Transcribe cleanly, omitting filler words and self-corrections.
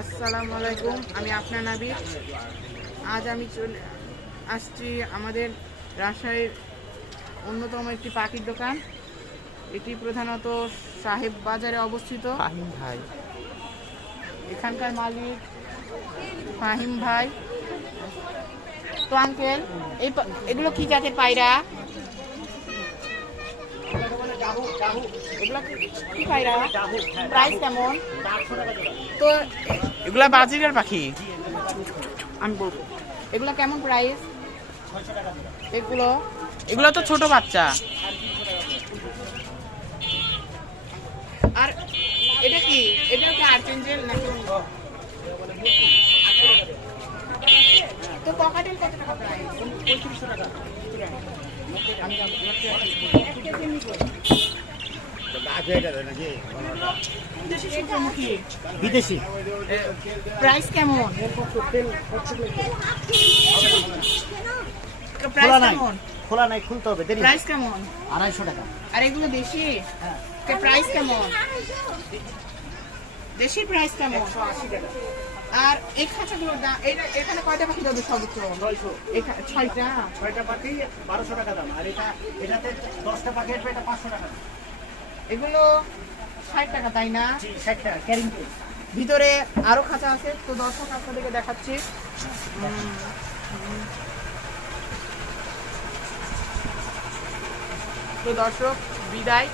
আসসালামু আলাইকুম, আমি আপনার নাবি। আজ আমি চলে আসছি আমাদের রাজশাহীর অন্যতম একটি পাখির দোকান। এটি প্রধানত সাহেব বাজারে অবস্থিত। ফাহিম ভাই, এখানকার মালিক ফাহিম ভাই। তো আঙ্কেল, এগুলো কি জাতের পায়রা? এগুলো কি পায়রা? প্রাইস কেমন? তো এগুলা বাজিকার পাখি। আমি বলবো এগুলো কেমন প্রাইস? এগুলো এগুলো তো ছোট বাচ্চা। আর এটা কি? এটা কি আর্চেঞ্জেল নাকি? তো ককাটেল কত টাকা প্রাইস? 3500 টাকা। আমি বিদেশি প্রাইস কেমন? খোলা নাই, খুলতে হবে। প্রাইস কেমন? 250 টাকা। আর এগুলো দেশি? প্রাইস কেমন? দেশি প্রাইস কেমন? 180 টাকা। আর এই খাঁচাগুলোর দাম, এখানে কয়টা পাখি যাবে সর্বোচ্চ? 6টা। 6টা পাখি 1200 টাকা দাম। আর এটাতে 10টা পাখি আসবে, এটা 500 টাকা দাম। এগুলো 60 টাকা, তাই না? 60 টাকা ক্যারিং করে। ভিতরে আরো খাঁচা আছে, তো দর্শক আপনাদেরকে দেখাচ্ছি। তো দর্শক বিদায়।